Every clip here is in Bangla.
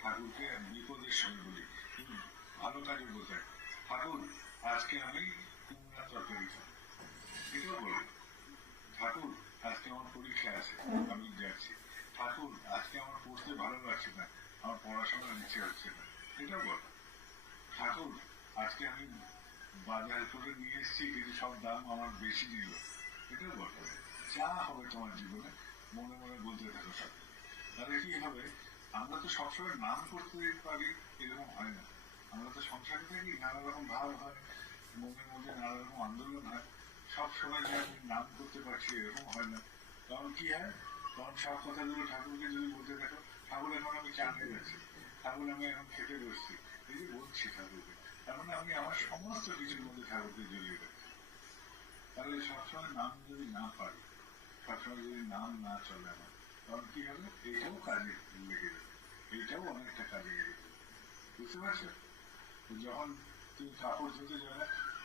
ঠাকুরকে বিপদের সময় বলি, ভালো কাজে বোঝায়। ঠাকুর আজকে আমি কুমড়া তরকারি খাবো, এটাও বলি। ঠাকুর আজকে আমার পরীক্ষা আছে, আমি যাচ্ছি। ঠাকুর আজকে আমার পড়তে ভালো লাগছে না, আমার পড়াশোনার ইচ্ছে হচ্ছে না, এটাও বল। ঠাকুর আজকে আমি বাজার করে নিয়ে এসেছি কিন্তু সব দাম আমার বেশি নিল, এটাও বল। যা হবে তোমার জীবনে মনে মনে বলতে থাকো সব। তাহলে কি হবে, আমরা তো সবসময় নাম করতে পারি এরকম হয় না। আমরা তো সংসারে থাকি, নানা রকম ভাব হয়, মনের মধ্যে নানা রকম আন্দোলন হয়। সব সময় যে আমি নাম করতে পারছি এরকম হয় না। তখন কি হয়, তখন সব কথাগুলো ঠাকুরকে যদি বলতে থাকো, ঠাকুর এখন আমি চা নিয়ে যাচ্ছি, ঠাকুর আমি এখন খেতে বসছি, এই যে বলছি ঠাকুরকে, তার মানে আমি আমার সমস্ত কিছুর মধ্যে ঠাকুরকে জড়িয়ে রাখছি। তাহলে সবসময় নাম যদি না পারি, সবসময় যদি নাম না চলে আমার, তখন কি হবে, এটাও কাজে লেগে যাবে, এটাও অনেকটা কাজে লেগে যাবে। বুঝতে পারছো? যখন তুমি কাপড় ধুতে যাবে,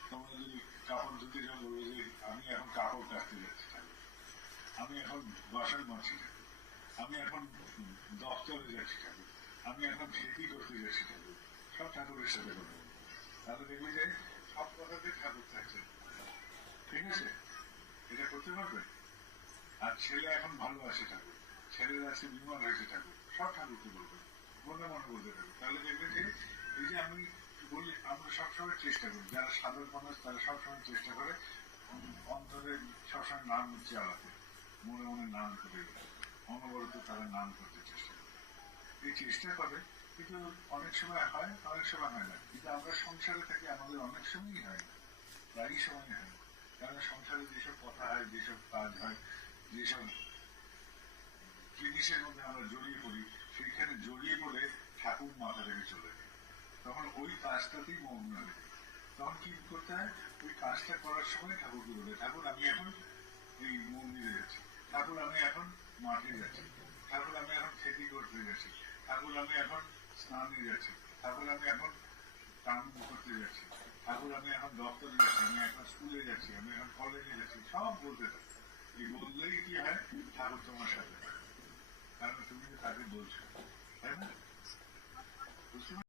তোমরা যদি কাপড় ধুতে যাও বলবে যে আমি এখন কাপড় কাচতে যাচ্ছি ঠাকুর, আমি এখন বাসন মাজছি ঠাকুর, আমি এখন দপ্তরে যাচ্ছি ঠাকুর, আমি এখন খেতি করতে যাচ্ছি ঠাকুর, সব ঠাকুরের সাথে করবো। তাহলে দেখবি যে সব কথাতে ঠাকুর থাকছে। ঠিক আছে? এটা করতে পারবে? আর ছেলে এখন ভালোবাসে ঠাকুর, ছেলের আজকে বিমার হয়েছে ঠাকুর, সব ঠাকুরকে বলবে, মনে মনে বলতে থাকবে। তাহলে দেখবে যে এই যে আমি বলি, আমরা সবসময় চেষ্টা করি, যারা সাধারণ মানুষ তারা সবসময় চেষ্টা করে অন্তরে সবসময় নাম চালাতে, মনে মনে নাম করে অনবরত তারা নাম করতে চেষ্টা করে। এই চেষ্টা করে, কিন্তু অনেক সময় হয়, অনেক সময় হয় না। কিন্তু আমরা সংসারে থাকি, আমাদের অনেক সময়ই হয় না, প্রায়ই সময় হয় না। কারণ সংসারে যেসব কথা হয়, যেসব কাজ হয়, যেসব জিনিসের মধ্যে আমরা জড়িয়ে পড়ি, সেইখানে জড়িয়ে পড়ে ঠাকুর মাথা থেকে চলে যায়, তখন ওই কাজটাতেই মগ্ন হয়ে যায়। তখন কি করতে হয়, ওই কাজটা করার সময় ঠাকুরকে বলে, ঠাকুর আমি এখন এই মন্দিরে যাচ্ছি, ঠাকুর আমি এখন মাঠে যাচ্ছি, ঠাকুর আমি এখন খেতি করতে যাচ্ছি, ঠাকুর আমি এখন স্নানে যাচ্ছি, ঠাকুর আমি এখন কাম করতে যাচ্ছি, ঠাকুর আমি এখন দপ্তরে যাচ্ছি, আমি এখন স্কুলে যাচ্ছি, আমি এখন কলেজে যাচ্ছি, সব বলতে থাকি। এই বললেই কি হয়, ঠাকুর তোমার সাথে, কারণ তুমি তাকে বলছো, তাই না? বুঝতে